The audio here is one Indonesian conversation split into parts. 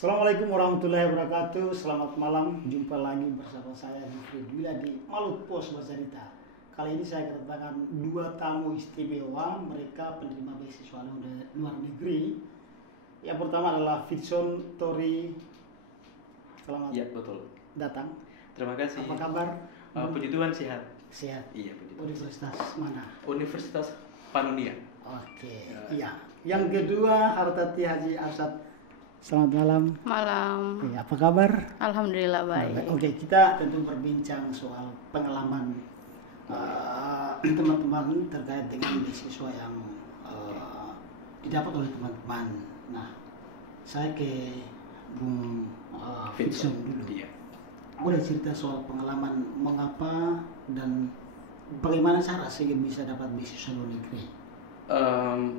Assalamualaikum warahmatullahi wabarakatuh. Selamat malam. Jumpa lagi bersama saya Jufri Dwila di Malut Pos Bercerita. Kali ini saya kedatangan dua tamu istimewa. Mereka penerima beasiswa luar negeri. Yang pertama adalah Vitson Tori. Selamat Ya, betul. datang. Terima kasih. Apa kabar? Puji Tuhan sehat. Sehat. Iya, puji Tuhan. Universitas mana? Universitas Panunia. Oke. Iya. Yang kedua Hartati Haji Arsad. Selamat malam. Malam. Apa kabar? Alhamdulillah baik. Oke, kita tentu berbincang soal pengalaman teman-teman terkait dengan beasiswa yang didapat oleh teman-teman. Nah, saya ke Bung Vitson dulu. Iya. Boleh cerita soal pengalaman mengapa dan bagaimana cara sehingga bisa dapat beasiswa luar negeri?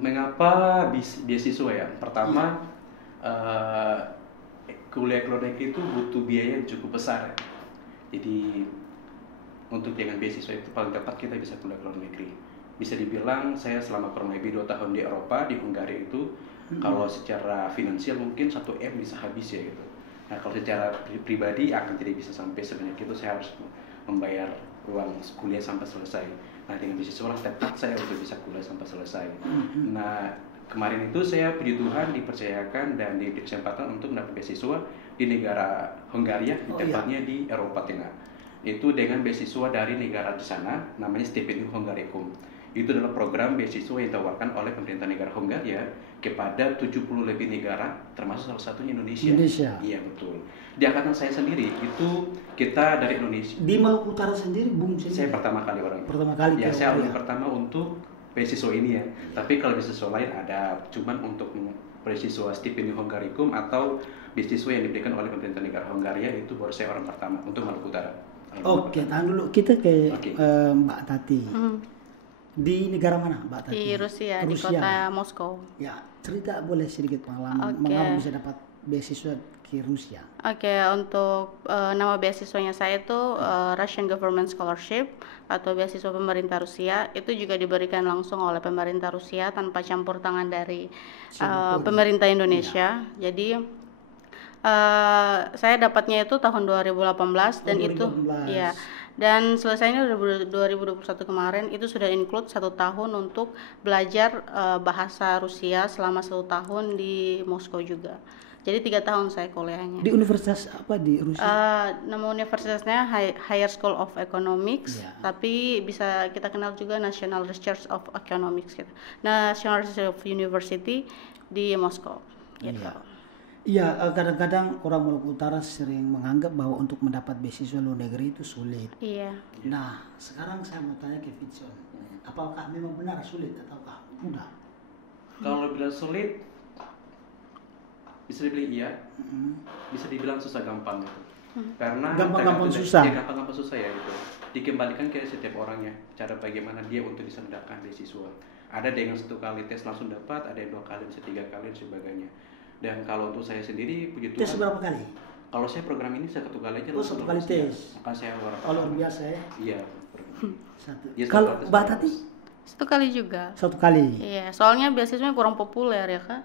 Mengapa beasiswa ya? Pertama, kuliah ke luar negeri itu butuh biaya yang cukup besar. Jadi untuk dengan beasiswa itu paling tepat kita bisa kuliah ke luar negeri. Bisa dibilang saya selama kurang lebih 2 tahun di Eropa, di Hungaria itu kalau secara finansial mungkin 1 M bisa habis ya gitu. Nah kalau secara pribadi akan tidak bisa sampai sebanyak itu, saya harus membayar uang kuliah sampai selesai. Nah dengan beasiswa lah tepat saya untuk bisa kuliah sampai selesai. Nah kemarin itu saya puji Tuhan dipercayakan dan diberi kesempatan untuk mendapat beasiswa di negara Hungaria, tepatnya di Eropa Tengah. Itu dengan beasiswa dari negara di sana, namanya Stipendium Hungaricum. Itu adalah program beasiswa yang ditawarkan oleh pemerintah negara Hungaria kepada 70 lebih negara, termasuk salah satunya Indonesia. Iya betul. Di angkatan saya sendiri itu kita dari Indonesia. Di Maluku Utara sendiri, Bung sendiri? Saya pertama kali orang. Pertama kali. Ya, saya orang pertama untuk beasiswa ini ya. Tapi kalau beasiswa lain ada, cuman untuk beasiswa Stipendium Hungaricum atau beasiswa yang diberikan oleh pemerintah negara Hungaria itu baru saya orang pertama untuk Maluku Utara. Oke, tahan dulu. Kita ke Mbak Tati. Di negara mana, Mbak Tati? Di Rusia, di kota Moskow. Ya, cerita boleh sedikit pengalaman mengapa bisa dapat beasiswa ke Rusia. Oke, untuk nama beasiswanya saya itu Russian Government Scholarship atau beasiswa pemerintah Rusia. Itu juga diberikan langsung oleh pemerintah Rusia tanpa campur tangan dari pemerintah Indonesia. Jadi saya dapatnya itu tahun 2018 dan 2018. Itu ya. Dan selesainya 2021 kemarin itu sudah include 1 tahun untuk belajar bahasa Rusia selama 1 tahun di Moskow juga. Jadi 3 tahun saya kuliahnya. Di universitas apa di Rusia? Nama universitasnya Higher School of Economics, tapi bisa kita kenal juga National Research of Economics gitu. National Research of University di Moskow gitu. Iya, kadang-kadang orang Maluku Utara sering menganggap bahwa untuk mendapat beasiswa luar negeri itu sulit. Iya. Nah, sekarang saya mau tanya ke Vitson, apakah memang benar sulit ataukah mudah? Kalau bilang sulit, bisa dibilang iya, bisa dibilang susah gampang gitu. Karena gampang susah. Ya, gampang susah ya gitu. Dikembalikan ke setiap orangnya, cara bagaimana dia untuk bisa mendapatkan beasiswa. Ada dengan 1 kali tes langsung dapat, ada yang 2 kali, bisa 3 kali dan sebagainya. Dan kalau untuk saya sendiri, puji Tuhan. Tes berapa kali? Kalau saya program ini saya 1 kali aja. 1 kali tes. Maka saya luar biasa ya. Iya. Ya, kalau Mbak Tati? 1 kali juga. 1 kali. Iya, soalnya beasiswanya kurang populer ya Kak.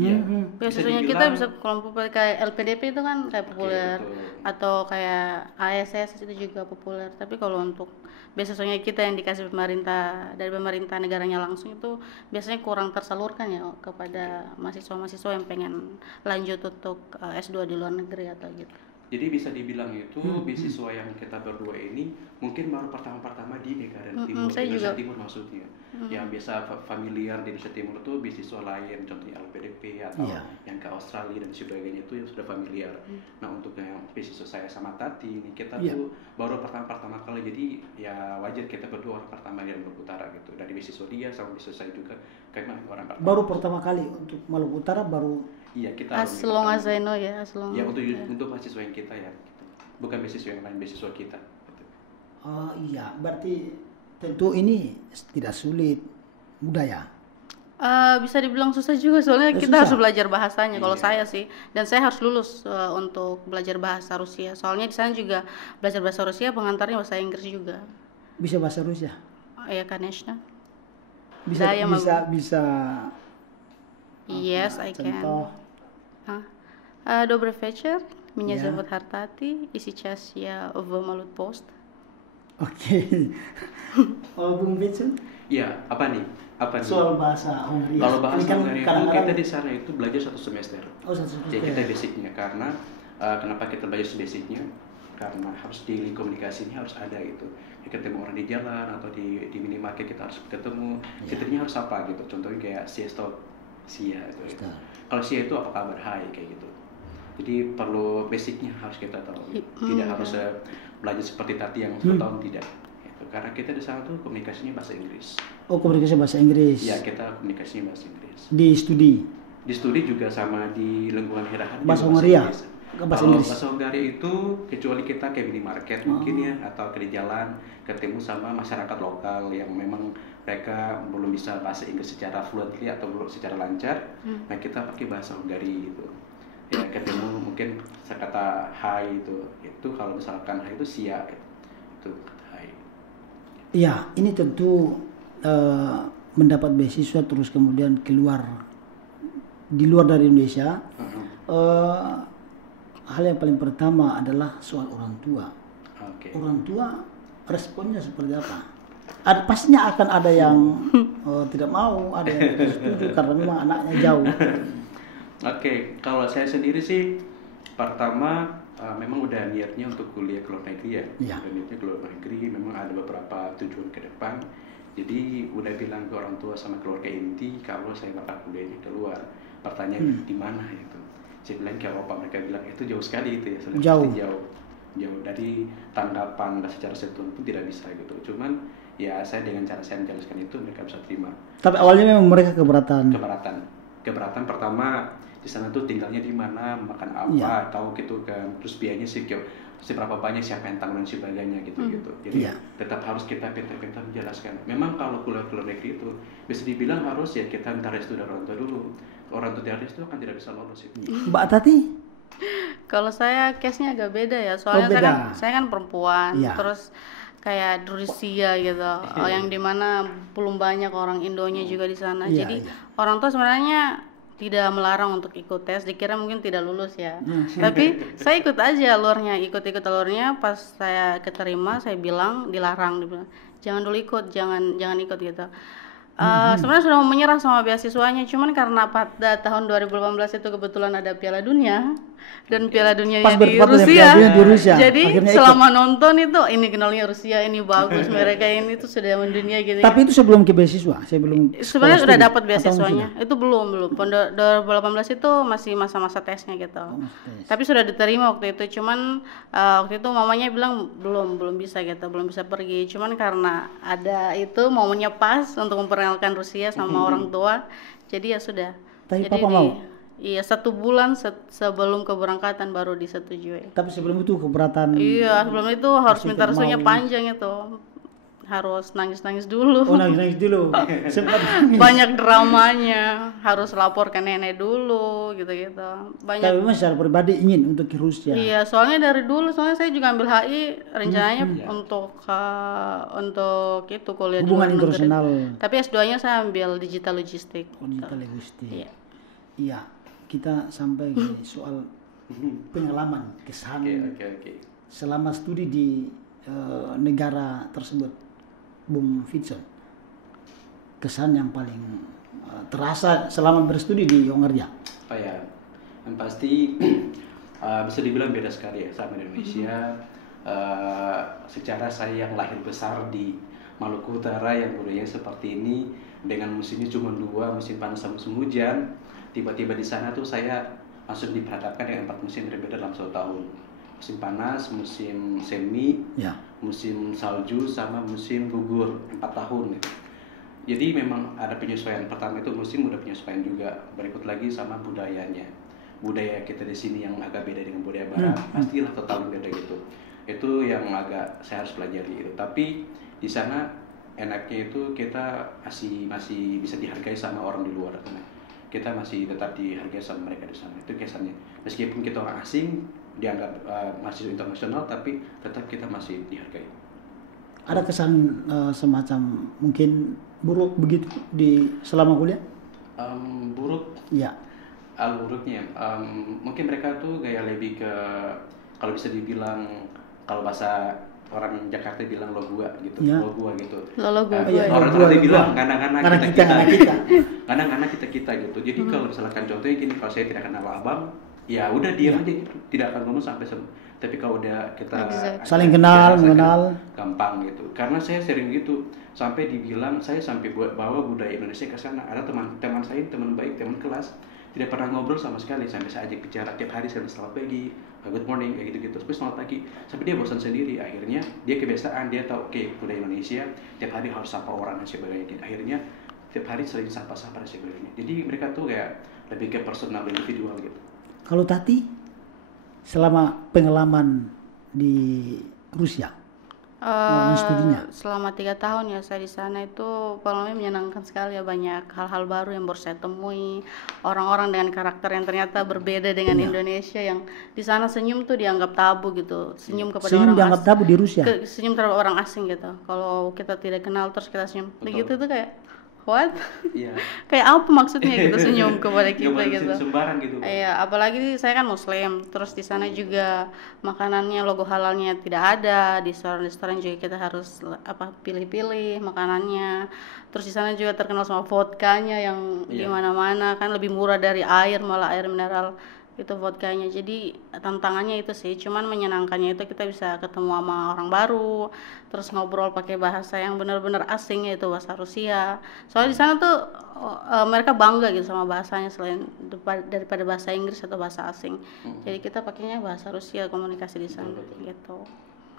Iya. Beasiswanya kita bisa kurang populer, kayak LPDP itu kan kayak populer, atau kayak ASS itu juga populer. Tapi kalau untuk beasiswanya kita yang dikasih dari pemerintah negaranya langsung itu biasanya kurang tersalurkan ya kepada mahasiswa-mahasiswa yang pengen lanjut untuk S2 di luar negeri atau gitu. Jadi bisa dibilang itu beasiswa yang kita berdua ini mungkin baru pertama-pertama di negara timur, Indonesia Timur maksudnya. Yang biasa familiar di Indonesia Timur itu beasiswa lain, contohnya LPDP atau yang ke Australia dan sebagainya itu yang sudah familiar. Nah untuk yang beasiswa saya sama Tati ini kita tuh baru pertama kali, jadi ya wajar kita berdua orang pertama di Maluku Utara gitu. Dari beasiswa dia sama beasiswa saya juga kayak orang pertama. Baru pertama kali untuk Maluku Utara baru. Iya kita. As long as I know ya, as long. Ya untuk mahasiswa yang kita ya, gitu. Bukan beasiswa yang lain, beasiswa kita. Gitu. Oh iya, berarti tentu ini tidak sulit, mudah ya. Bisa dibilang susah juga soalnya kita harus belajar bahasanya. Kalau saya sih, dan saya harus lulus untuk belajar bahasa Rusia. Soalnya di sana juga belajar bahasa Rusia, pengantarnya bahasa Inggris juga. Bisa bahasa Rusia? Iya, конечно. Bisa. Yes, I can. Добрый вечер, меня Ya. зовут Хартати, и сейчас я в Malut Post. Oke. Oh, Bung Vincent, Iya, apa nih? Apa nih? soal bahasa Hungaria. Kalau Ini bahasa kan Hungaria itu kadang-kadang kita di sana itu belajar 1 semester. oh satu Jadi kita semester. basicnya karena kenapa kita belajar basicnya? Karena harus di komunikasinya harus ada gitu. Ya, ketemu orang di jalan atau di minimarket kita harus ketemu. Ya. Ceritanya harus apa gitu. Contohnya kayak siesto, sia gitu. Betul. Kalau sia itu apa kabar? Hai kayak gitu. Jadi perlu basicnya harus kita tahu. Tidak harus belajar seperti tadi yang 10 tahun tidak. Gitu. Karena kita di sana tuh komunikasinya bahasa Inggris. Oh, komunikasi bahasa Inggris. Ya kita komunikasinya bahasa Inggris. Di studi. Di studi juga sama di lingkungan hirahan juga Bahasa Hungaria? Inggris. Bahasa Kalau Inggris. bahasa Hungaria itu kecuali kita kayak minimarket mungkin ya atau ke di jalan ketemu sama masyarakat lokal yang memang mereka belum bisa bahasa Inggris secara fluently atau belum secara lancar, nah kita pakai bahasa Hungaria gitu. Ya ketemu mungkin kata hai itu kalau misalkan hai itu sia itu hai. Iya, ini tentu mendapat beasiswa terus kemudian keluar di luar dari Indonesia. Hal yang paling pertama adalah soal orang tua. Oke. Orang tua responnya seperti apa? Pastinya akan ada yang tidak mau, ada yang tidak setuju karena memang anaknya jauh. Oke, kalau saya sendiri sih pertama memang udah niatnya untuk kuliah ke luar negeri ya. Iya. Udah niatnya ke luar negeri, memang ada beberapa tujuan ke depan. Jadi udah bilang ke orang tua sama keluarga inti kalau saya bakal kuliahnya keluar. Pertanyaan di mana itu? Saya bilang ke Eropa, mereka bilang itu jauh sekali itu ya, sudah Jauh. pasti jauh dari tanggapan dan secara sentuhan pun tidak bisa gitu. Cuman ya saya dengan cara saya menjelaskan itu mereka bisa terima. Tapi awalnya memang mereka keberatan. Keberatan pertama di sana tuh tinggalnya di mana, makan apa, Iya. tahu gitu kan. Terus biayanya sih seberapa banyak, siapa yang tanggung dan sebagainya gitu. Jadi Iya. tetap harus kita pintar-pintar menjelaskan. Memang kalau kuliah ke luar negeri itu bisa dibilang harus ya kita minta restu dari orang tua dulu. Orang tua dari restu kan tidak bisa lolos itu. Mbak Tati? Kalau saya case-nya agak beda ya, soalnya beda. saya kan perempuan, Iya. terus kayak di Rusia gitu, yang dimana belum banyak orang Indonya juga di sana. Iya, Jadi iya. orang tua sebenarnya tidak melarang untuk ikut tes, dikira mungkin tidak lulus ya. Tapi saya ikut aja alurnya, ikut alurnya. Pas saya keterima, saya bilang dilarang, dibilang jangan dulu ikut, jangan ikut gitu. Sebenarnya sudah mau menyerah sama beasiswanya, cuman karena pada tahun 2018 itu kebetulan ada Piala Dunia dan Piala Dunianya Pas di bertepatan dengan Rusia. Piala Dunia di Rusia, Jadi akhirnya ikut. selama nonton itu ini kenalnya Rusia, ini bagus, mereka ini tuh sudah mendunia gitu. Tapi itu sebelum ke beasiswa, sebelum Sebenarnya sekolah sudah studi? dapat Atau beasiswanya. sudah? Itu belum. Pada 2018 itu masih masa-masa tesnya gitu. masih tes. Tapi sudah diterima waktu itu. Cuman waktu itu mamanya bilang belum bisa gitu, belum bisa pergi. Cuman karena ada itu momennya pas untuk memperkenalkan Rusia sama orang tua. Jadi ya sudah. Tapi Jadi papa mau? Iya, 1 bulan sebelum keberangkatan baru disetujui. Tapi sebelum itu keberatan. Iya, sebelum itu harus Pasti minta tidak restunya mau. panjang itu. Harus nangis-nangis dulu. Oh, nangis dulu. Sempat nangis. Banyak dramanya, harus lapor ke nenek dulu gitu-gitu. Tapi Banyak. memang secara pribadi ingin untuk ke Rusia. Iya, soalnya dari dulu, soalnya saya juga ambil HI rencananya untuk itu kuliah di Hubungan luar negeri. internasional. Tapi S2-nya saya ambil digital logistik. Digital logistik. Iya. Iya, kita sampai ke soal pengalaman, kesan Oke. selama studi di negara tersebut, Bung Vincent. Kesan yang paling terasa selama berstudi di Hongaria. Oh ya, yang pasti bisa dibilang beda sekali ya sama di Indonesia. Secara saya yang lahir besar di Maluku Utara yang budaya seperti ini dengan musimnya cuma 2, musim panas sama musim hujan. Tiba-tiba di sana tuh saya langsung diperhadapkan dengan 4 musim berbeda dalam 1 tahun. Musim panas, musim semi, Ya. musim salju, sama musim gugur 4 tahun gitu. Jadi memang ada penyesuaian. Pertama itu musim udah penyesuaian juga. Berikut lagi sama budayanya. Budaya kita di sini yang agak beda dengan budaya barat, pastilah total beda gitu. Itu yang agak saya harus pelajari gitu. Tapi di sana enaknya itu kita masih bisa dihargai sama orang di luar sana. Kita masih tetap dihargai sama mereka di sana. Itu kesannya. Meskipun kita orang asing, dianggap mahasiswa internasional, tapi tetap kita masih dihargai. Ada kesan semacam mungkin buruk begitu di selama kuliah? Buruk, Ya. alurnya mungkin mereka tuh kayak lebih ke, kalau bisa dibilang, kalau bahasa orang Jakarta bilang lo gua gitu, Ya. lo gua gitu. Lo gua. Orang Lo gua, tadi lo bilang gua. ngana-ngana Ngana kita, kita. ngana-ngana kita gitu. Jadi kalau misalkan contohnya gini, kalau saya tidak kenal abang, ya udah diam aja gitu, tidak akan ngomong sampai tapi kalau udah kita Exact. Saling kenal, biasa, mengenal. gampang gitu. Karena saya sering gitu, sampai dibilang saya sampai buat bawa budaya Indonesia ke sana. Ada teman saya, teman baik, teman kelas, tidak pernah ngobrol sama sekali, sampai saya ajak bicara tiap hari, selamat pagi, good morning, kayak gitu-gitu, terus selamat pagi, sampai dia bosan sendiri. Akhirnya dia kebiasaan, dia tahu oke, budaya Indonesia tiap hari harus sapa orang dan sebagainya. Akhirnya tiap hari sering sapa-sapa dan sebagainya. Jadi mereka tuh kayak lebih ke personal, individual gitu. Kalau Tati selama pengalaman di Rusia, studinya? Selama 3 tahun ya saya di sana, itu pengalaman menyenangkan sekali ya, banyak hal-hal baru yang baru saya temui, orang-orang dengan karakter yang ternyata berbeda dengan Indonesia, yang di sana senyum tuh dianggap tabu gitu, senyum kepada senyum orang dianggap tabu di Rusia. senyum terhadap orang asing gitu. Kalau kita tidak kenal terus kita senyum, begitu tuh kayak what? Iya. Kayak apa maksudnya gitu senyum kepada kita gitu. Sembarang gitu. Iya, apalagi saya kan Muslim, terus di sana juga makanannya logo halalnya tidak ada, di restoran-restoran juga kita harus pilih-pilih makanannya. Terus di sana juga terkenal sama vodkanya yang di mana-mana kan lebih murah dari air, malah air mineral itu vodkanya. Jadi tantangannya itu sih, cuman menyenangkannya itu kita bisa ketemu sama orang baru, terus ngobrol pakai bahasa yang benar-benar asing, yaitu bahasa Rusia. Soalnya di sana tuh mereka bangga gitu sama bahasanya selain daripada bahasa Inggris atau bahasa asing. Jadi kita pakainya bahasa Rusia komunikasi di sana gitu.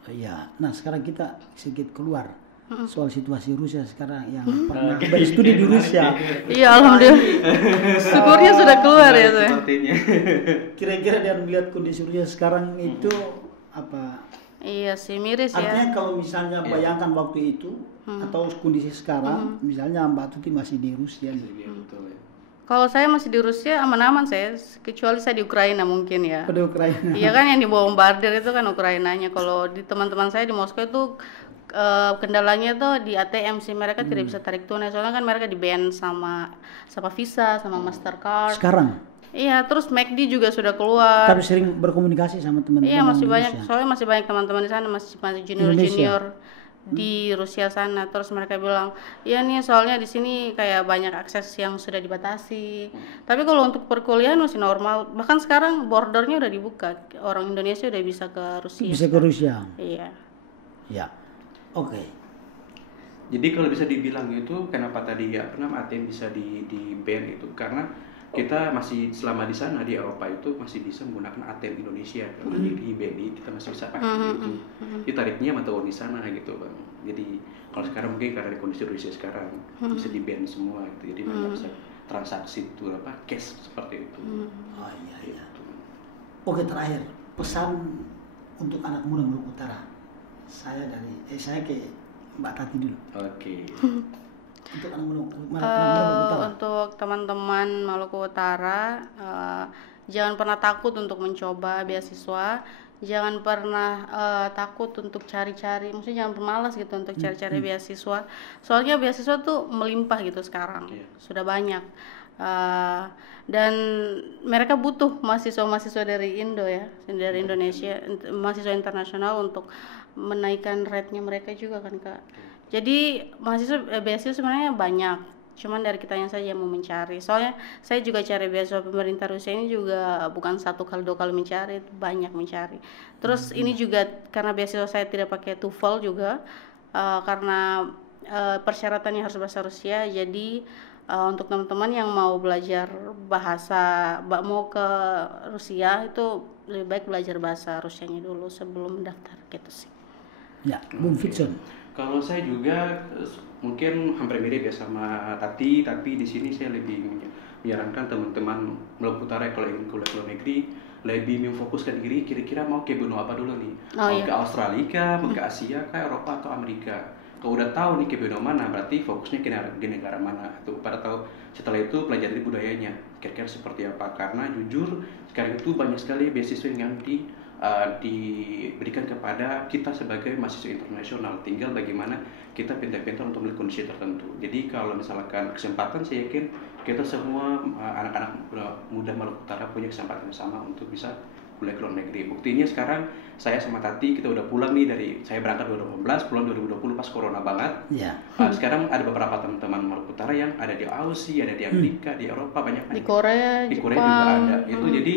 Iya. Nah sekarang kita sedikit keluar soal situasi Rusia sekarang, yang pernah berstudi di Rusia. Iya, alhamdulillah. Syukurnya sudah keluar ya saya. Kira-kira dan melihat kondisi Rusia sekarang itu apa? Iya sih, miris ya. Artinya kalau misalnya bayangkan waktu itu atau kondisi sekarang, misalnya Mbak Tuti masih di Rusia nih. Kalau saya masih di Rusia aman-aman saya, kecuali saya di Ukraina mungkin ya. Pada Ukraina. Iya kan, yang dibombardir itu kan Ukrainanya. Kalau di teman-teman saya di Moskow itu kendalanya tuh di ATM sih, mereka tidak bisa tarik tunai, soalnya kan mereka di ban sama Visa, sama Mastercard. Sekarang. Iya, terus McD juga sudah keluar. Tapi sering berkomunikasi sama teman-teman. Iya, masih di banyak, Rusia. soalnya masih banyak teman-teman di sana, masih junior di Rusia sana. Terus mereka bilang, ya nih soalnya di sini kayak banyak akses yang sudah dibatasi. Tapi kalau untuk perkuliahan masih normal. Bahkan sekarang bordernya udah dibuka, orang Indonesia udah bisa ke Rusia. Bisa ke Rusia. Iya. Ya. Oke. Jadi kalau bisa dibilang itu, kenapa tadi ATM bisa di ban itu, karena kita masih selama di sana di Eropa itu masih bisa menggunakan ATM Indonesia, karena di BNI kita masih bisa pakai itu. Jadi tarifnya sama di sana gitu bang. Jadi kalau sekarang mungkin karena kondisi Rusia sekarang bisa di ban semua gitu, jadi nggak bisa transaksi itu cash seperti itu. Oh iya iya. Oke, terakhir pesan untuk anak muda Maluku Utara. Saya ke Mbak Tati dulu. Oke. Untuk anak Maluku Utara. Untuk teman-teman Maluku Utara, jangan pernah takut untuk mencoba beasiswa, jangan pernah takut untuk cari-cari, maksudnya jangan bermalas gitu untuk cari-cari beasiswa. Soalnya beasiswa tuh melimpah gitu sekarang, sudah banyak. Dan mereka butuh mahasiswa-mahasiswa dari dari Indonesia, mahasiswa internasional untuk menaikkan rate-nya mereka juga kan Kak. Jadi beasiswa sebenarnya banyak, cuman dari kitanya saja yang mau mencari. Soalnya saya juga cari beasiswa pemerintah Rusia ini juga bukan 1 kali 2 kali mencari, banyak mencari. Terus ini juga karena beasiswa saya tidak pakai TOEFL juga, karena persyaratannya harus bahasa Rusia. Jadi untuk teman-teman yang mau belajar bahasa, mau ke Rusia, itu lebih baik belajar bahasa Rusianya dulu sebelum mendaftar gitu sih. Ya, Bung Fitson. Kalau saya juga mungkin hampir mirip ya sama Tati, tapi di sini saya lebih menyarankan teman-teman Maluku Utara kalau ingin kuliah ke luar negeri lebih memfokuskan diri kira-kira mau ke benua apa dulu nih. Ke Australia kah, mau ke Asia kah, Eropa atau Amerika. Kalau udah tahu nih ke benua mana, berarti fokusnya ke negara mana. Tuh pada tahu, setelah itu pelajari budayanya kira-kira seperti apa. Karena jujur sekarang itu banyak sekali beasiswa yang di diberikan kepada kita sebagai mahasiswa internasional. Tinggal bagaimana kita pintar-pintar untuk melihat kondisi tertentu. Jadi kalau misalkan kesempatan, saya yakin kita semua anak-anak muda Maluku Utara punya kesempatan yang sama untuk bisa kuliah ke luar negeri. Buktinya sekarang saya sama Tati kita udah pulang nih saya berangkat 2018, pulang 2020 pas corona banget. Ya. Sekarang ada beberapa teman-teman Maluku Utara yang ada di Aussie, ada di Amerika, di Eropa, banyak. Di Korea, di Korea juga ada. Itu jadi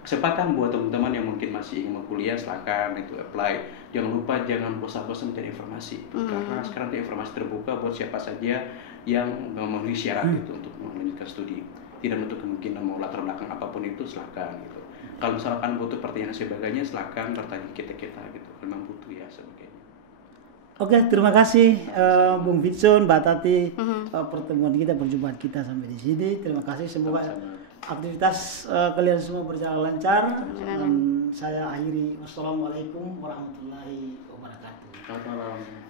kesempatan buat teman-teman yang mungkin masih ingin mau kuliah, silakan itu apply. Jangan lupa jangan bosan-bosan mencari informasi. Karena sekarang informasi terbuka buat siapa saja yang memenuhi syarat itu untuk melanjutkan studi. Tidak menutup kemungkinan mau latar belakang apapun itu, silakan gitu. Kalau misalkan butuh pertanyaan sebagainya, silakan bertanya kita gitu. Memang butuh ya sebagainya. Oke, terima kasih Bung Vitson, Mbak Tati, pertemuan kita, perjumpaan kita sampai di sini. Terima kasih, semoga aktivitas kalian semua berjalan lancar. Dan saya akhiri, wassalamualaikum warahmatullahi wabarakatuh. Selamat malam.